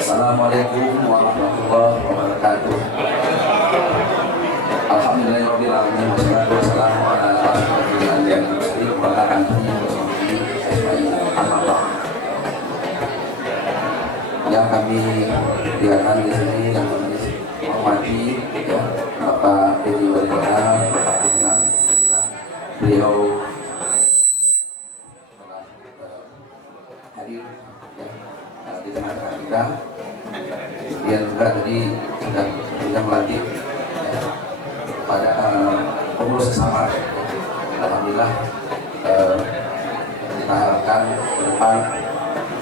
Assalamualaikum warahmatullahi wabarakatuh. Alhamdulillahirabbil alamin wassalatu wassalamu ala asyrofil anbiya'i wal mursalin wa ala alihi wa sahbihi ajmain. Amma ba'd. Yang kami lihatkan di sini yang kami hormati ya, Bapak Dedi Wali Kota, beliau telah hadir ya, di tengah-tengah kita. Dia juga tadi sudah melatih ya, pada pengurus sesama. Alhamdulillah kita harapkan ke depan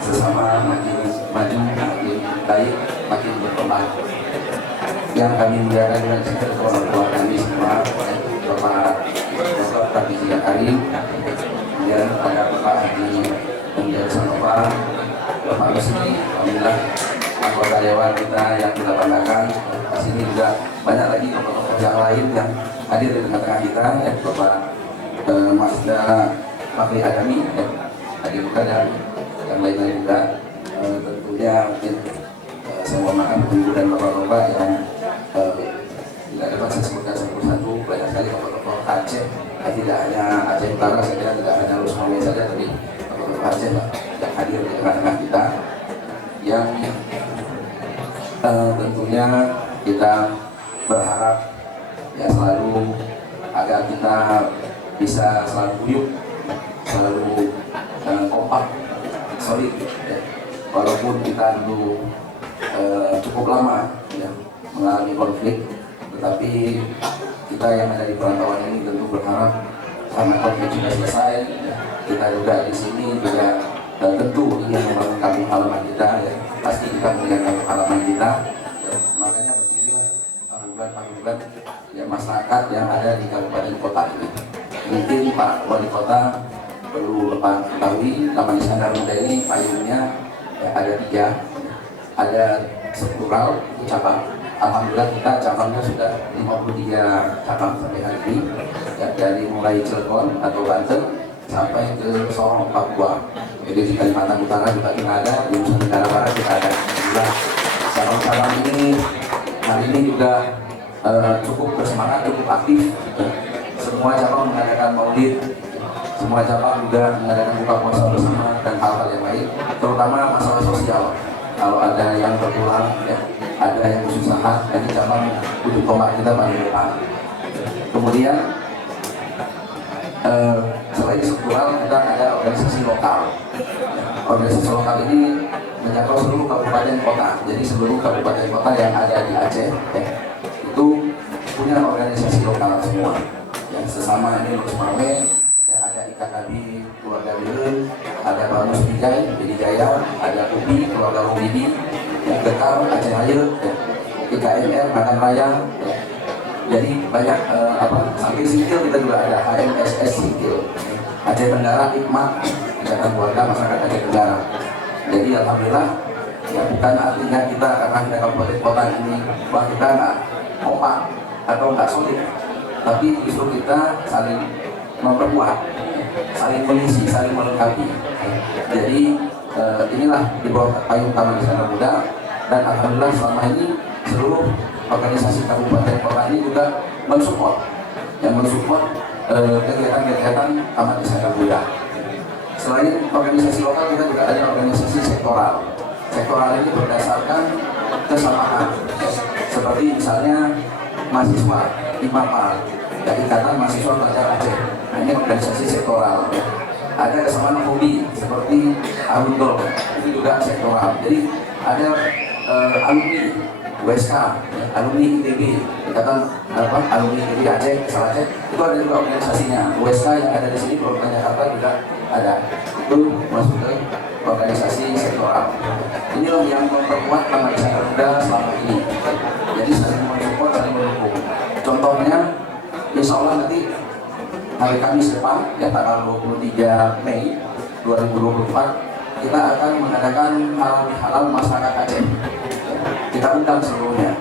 sesama makin maju, makin baik, makin berkembang. Yang kami muliakan dengan segala orang tua kami semua, Bapak Dr. Tarmizi Akarim, kemudian ada Bapak Haji Muhammad Sanova, Bapak Rusdi, alhamdulillah anggota dewan kita yang kita banggakan. Di sini juga banyak lagi tokoh-tokoh yang lain yang hadir di tengah-tengah kita, ya Bapak Masda Fakri Adami, ya, hadir juga dan yang lain-lain juga. Tentunya mungkin saya mohon maaf ibu dan bapak-bapak yang tidak dapat saya sebutkan satu-satu. Banyak sekali tokoh-tokoh Aceh, tidak hanya Aceh Utara, saya kira tidak hanya Rusmami saja, tapi tokoh-tokoh Aceh yang hadir di tengah-tengah kita, yang tentunya kita berharap ya selalu agar kita bisa selalu guyup, selalu kompak, solid ya. Walaupun kita dulu cukup lama ya, mengalami konflik, tetapi kita yang ada di perantauan ini tentu berharap karena konflik sudah selesai ya, kita juga di sini juga tentu ingin membangun kampung halaman kita ya, pasti kita melihat kampung halaman kita ya, makanya berdirilah paguyuban ya masyarakat yang ada di kabupaten kota ini. Mungkin Pak Wali Kota perlu Bapak ketahui, Taman Iskandar Muda ini payungnya ya, ada 3, ada 10 cabang. Alhamdulillah kita cabangnya sudah 53 cabang sampai hari ini ya, dari mulai Cilegon atau Banten sampai ke Sorong, Papua. Jadi di Kalimantan Utara juga kita ada, di Nusa Tenggara Barat kita ada. Alhamdulillah cabang-cabang ini hari ini juga cukup bersemangat, cukup aktif ya. Semua cabang mengadakan maulid, semua cabang juga mengadakan buka puasa bersama dan hal-hal yang lain, terutama masalah sosial. Kalau ada yang berpulang ya, ada yang kesusahan, jadi cabang untuk tombak kita paling depan. Kemudian selain struktural, kita ada organisasi lokal. Organisasi lokal ini menjangkau seluruh kabupaten kota. Jadi seluruh kabupaten kota yang ada di Aceh ya, itu punya organisasi lokal semua. Yang sesama ini Rusmame, ya, ada IKKB keluarga Biren, ada Bangus Bijay, Bidi Jaya, ada UPI keluarga Rumidi, ya, Gekar Aceh Raya, ya, IKMR Makan Raya. Ya. Jadi banyak sampai sipil kita juga ada HMSS sipil, Aceh Tenggara Hikmat, Ikatan Keluarga Masyarakat Aceh Tenggara. Jadi alhamdulillah ya, bukan artinya kita karena kita kabupaten kota ini bahwa kita nggak kompak atau nggak solid, tapi justru kita saling memperkuat, saling mengisi, saling melengkapi. Jadi inilah di bawah payung Taman Iskandar Muda, dan alhamdulillah selama ini seluruh organisasi kabupaten kota ini juga mensupport kegiatan-kegiatan Taman Iskandar Muda. Selain organisasi lokal, kita juga ada organisasi sektoral. Sektoral ini berdasarkan kesamaan, seperti misalnya mahasiswa IMAPA, ya, Ikatan Mahasiswa Pelajar Aceh. Nah, ini organisasi sektoral. Ya. Ada kesamaan hobi seperti Alundol, itu juga sektoral. Jadi ada alumni USK, ya, alumni ITB, Ikatan alumni ITB Aceh, Asal Aceh, itu ada juga organisasinya. USK yang ada di sini, Provinsi Jakarta juga ada. Itu masuk ke organisasi sektoral. Inilah yang memperkuat Taman Iskandar Muda selama ini. Jadi saling mensupport, saling mendukung. Contohnya, insya Allah nanti hari Kamis depan, ya tanggal 23 Mei 2024, kita akan mengadakan halal masyarakat Aceh. Kita undang seluruhnya.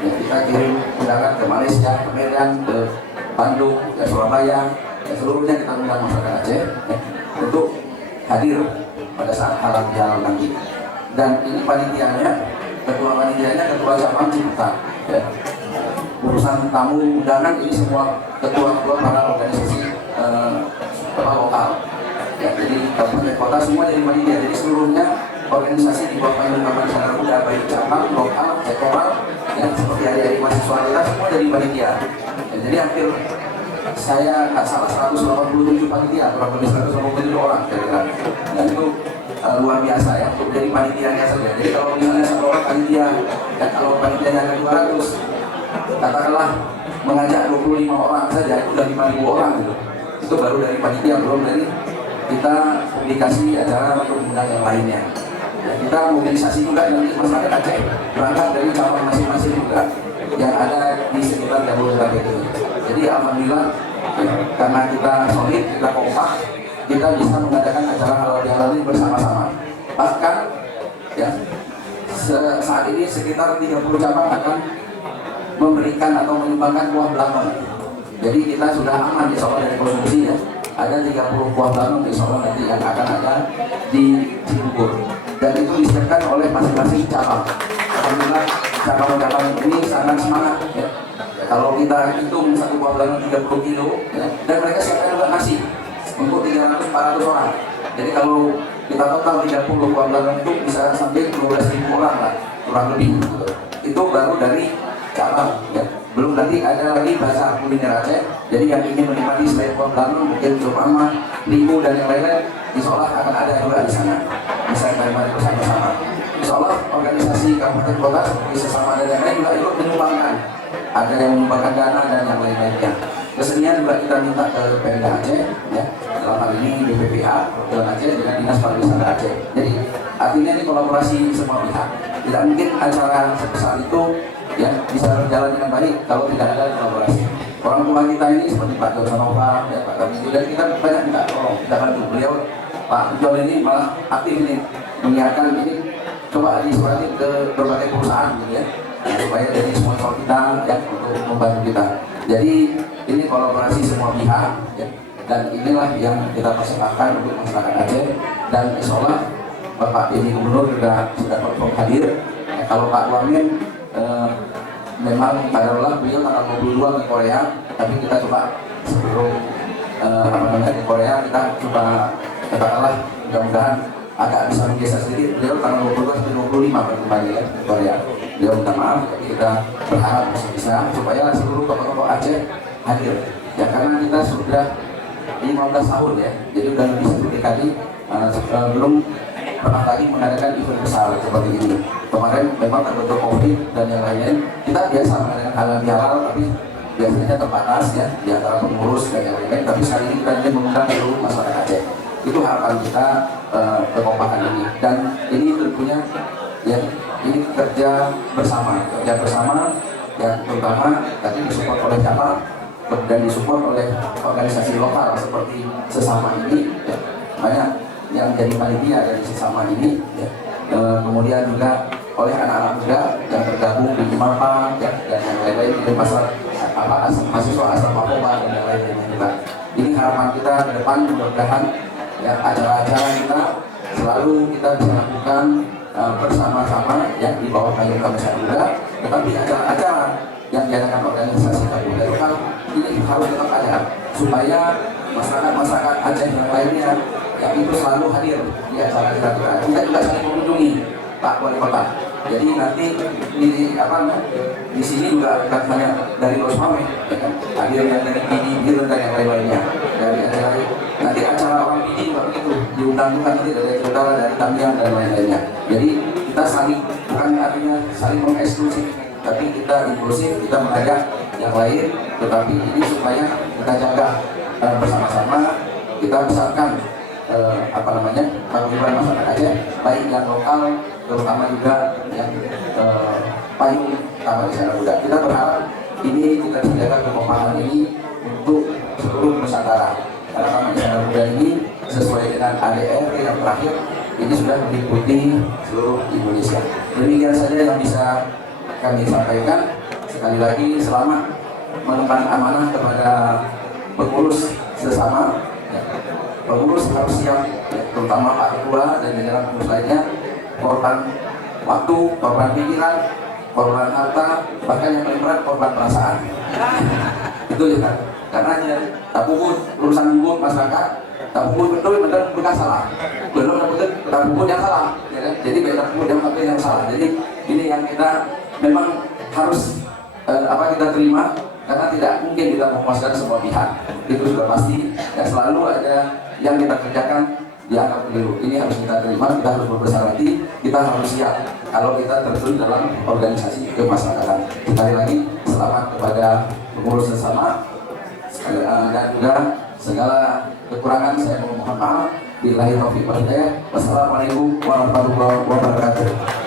Ya, kita kirim undangan ke Malaysia, ke Medan, ke Bandung, ke Surabaya, ya, seluruhnya kita undang masyarakat Aceh ya, untuk hadir pada saat halal bihalal nanti. Dan ini panitianya panitianya ketua cabang Ciputat. Ya. Urusan tamu undangan ini semua ketua-ketua para organisasi lokal. Ya, jadi kabupaten kota semua jadi panitia. Jadi seluruhnya organisasi di bawah payung Taman Wisata Garuda, baik cabang, lokal, sektoral, ya, seperti adik-adik mahasiswa kita semua jadi panitia. Ya, jadi hampir saya nggak salah 187 panitia, kurang lebih 187 orang kira-kira. Dan itu luar biasa ya untuk jadi panitianya saja. Jadi kalau misalnya satu orang panitia, ya kalau panitianya ada 200, katakanlah mengajak 25 orang saja itu udah 5.000 orang gitu. Itu baru dari panitia, belum dari kita publikasi acara untuk mengundang yang lainnya. Ya, kita mobilisasi juga dari masyarakat Aceh, berangkat dari cabang masing-masing juga yang ada di sekitar Jabodetabek itu. Jadi alhamdulillah ya, karena kita solid, kita kompak, kita bisa mengadakan acara halal ini bersama-sama. Bahkan ya saat ini sekitar 30 cabang akan memberikan atau menyumbangkan buah belangong. Jadi kita sudah aman insya Allah dari konsumsi ya. Ada 30 buah belangong insya Allah nanti yang akan ada di Cibubur. Dan itu disiapkan oleh masing-masing cabang. Alhamdulillah cabang-cabang ini sangat semangat ya. Kalau kita hitung satu buah belangong 30 kilo ya, dan mereka siapkan juga nasi untuk 300-400 orang. Jadi kalau kita total 30 buah belangong itu bisa sampai 12.000 orang lah, kurang lebih gitu. Itu baru dari cabang ya. Belum nanti ada lagi bahasa kuliner Aceh. Jadi yang ingin menikmati selain buah belangong mungkin terutama limu dan yang lain-lain, insya Allah akan ada juga di sana. Bisa menikmati bersama-sama. Insya Allah organisasi kabupaten kota seperti sesama dan yang lain juga ikut menyumbangkan. Ada yang menyumbangkan dana dan yang lain-lainnya. Kesenian juga kita minta ke Pemda Aceh ya. Dalam hal ini BPPA Perwakilan Aceh dengan Dinas Pariwisata Aceh. Jadi artinya ini kolaborasi semua pihak. Tidak mungkin acara sebesar itu ya bisa berjalan dengan baik kalau tidak ada kolaborasi. Orang tua kita ini seperti Pak Josanova, ya, Pak Kamil, dan kita banyak minta tolong, kita bantu beliau. Pak Jol ini malah aktif nih mengingatkan ini coba disurati ke berbagai perusahaan gitu ya, supaya dari sponsor kita ya untuk membantu kita. Jadi ini kolaborasi semua pihak ya, dan inilah yang kita persembahkan untuk masyarakat Aceh. Dan insya Allah Bapak ini Gubernur juga sudah confirm hadir. Ya, kalau Pak Wamen memang taruhlah beliau tanggal 22 ke Korea, tapi kita coba sebelum di Korea kita coba katakanlah mudah-mudahan agak bisa menggeser sedikit. Beliau tanggal 22 sampai 25 kembali ya ke Korea. Beliau minta maaf, tapi kita berharap bisa supaya seluruh tokoh-tokoh Aceh hadir. Ya karena kita sudah 15 tahun ya, jadi udah lebih seperti kali belum pernah lagi mengadakan event besar seperti ini. Kemarin memang terbentuk COVID dan yang lain-lain, kita biasa mengadakan halal-halal tapi biasanya terbatas ya di antara pengurus dan yang lain-lain. Tapi sekali ini kita ingin mengundang seluruh masyarakat Aceh. Itu harapan kita kekompakan ini. Dan ini tentunya ya ini kerja bersama yang terutama tadi disupport oleh cabang dan disupport oleh organisasi lokal seperti sesama ini ya. Banyak yang jadi panitia dari sesama ini ya. Kemudian juga oleh anak-anak muda yang tergabung di IMAPA ya, dan yang lain-lain di pasar mahasiswa asal Papua dan yang lain-lain juga. Ini harapan kita ke depan, mudah-mudahan ya acara-acara kita selalu kita bisa lakukan bersama-sama ya di bawah payung Taman Wisata Garuda, tetapi acara-acara yang diadakan organisasi kabupaten lokal ini harus tetap ada supaya masyarakat Aceh yang lainnya yang itu selalu hadir di acara kita. Kita juga saling mengunjungi Pak Wali Kota. Jadi nanti di sini juga bukan hanya dari Rosmame, ya kan? Hadir yang dari PD, dan yang lain-lainnya. Dari acara nanti acara orang PD juga begitu diundang juga nanti dari saudara dari Tamiang dan lain-lainnya. Jadi kita saling bukan artinya saling mengeksklusif, tapi kita inklusif, kita mengajak yang lain, tetapi ini supaya kita jaga bersama-sama, kita besarkan paguyuban masyarakat Aceh, baik yang lokal, terutama juga yang payung Taman Wisata Garuda. Kita berharap ini kita jaga kekompakan ini untuk seluruh Nusantara. Karena Taman Wisata Garuda ini sesuai dengan ADR yang terakhir ini sudah meliputi seluruh Indonesia. Demikian saja yang bisa kami sampaikan. Sekali lagi selamat mengemban amanah kepada pengurus sesama. Pengurus harus siap, ya, terutama Pak Ketua dan jajaran pengurus lainnya, korban waktu, korban pikiran, korban harta, bahkan yang paling berat korban perasaan. Itu ya kan, karena tak puput urusan bubut masyarakat, tak puput betul benar bekas salah, belum tak puput yang salah, ya kan? Jadi beda puput yang salah. Jadi ini yang kita memang harus kita terima, karena tidak mungkin kita memuaskan semua pihak, itu sudah pasti. Dan selalu ada yang kita kerjakan dianggap keliru. Ini harus kita terima, kita harus berbesar hati, kita harus siap kalau kita terjun dalam organisasi kemasyarakatan. Sekali lagi selamat kepada pengurus sesama, dan juga segala kekurangan saya mohon maaf. Billahi taufiq wal hidayah. Wassalamualaikum warahmatullahi wabarakatuh.